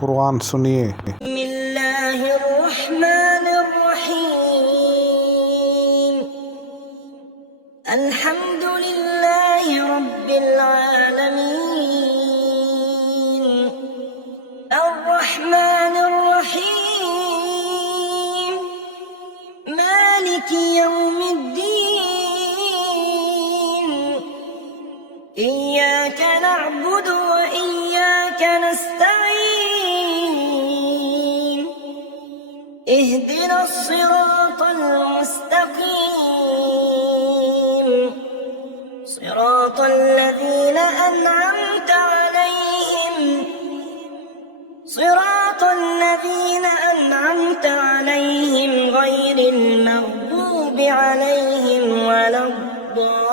कुरान सुनिए। बिस्मिल्लाहिर्रहमानिर्रहीम। अल्हम्दुलिल्लाहि रब्बिल आलमीन। अर्रहमानिर रहीम। मालिकि यौमिद्दीन। इय्याक नअबुदु व इय्याक नस्तईन। اهدنا الصراط المستقيم صراط الذين أنعمت عليهم غير المغضوب عليهم ولا الضالين.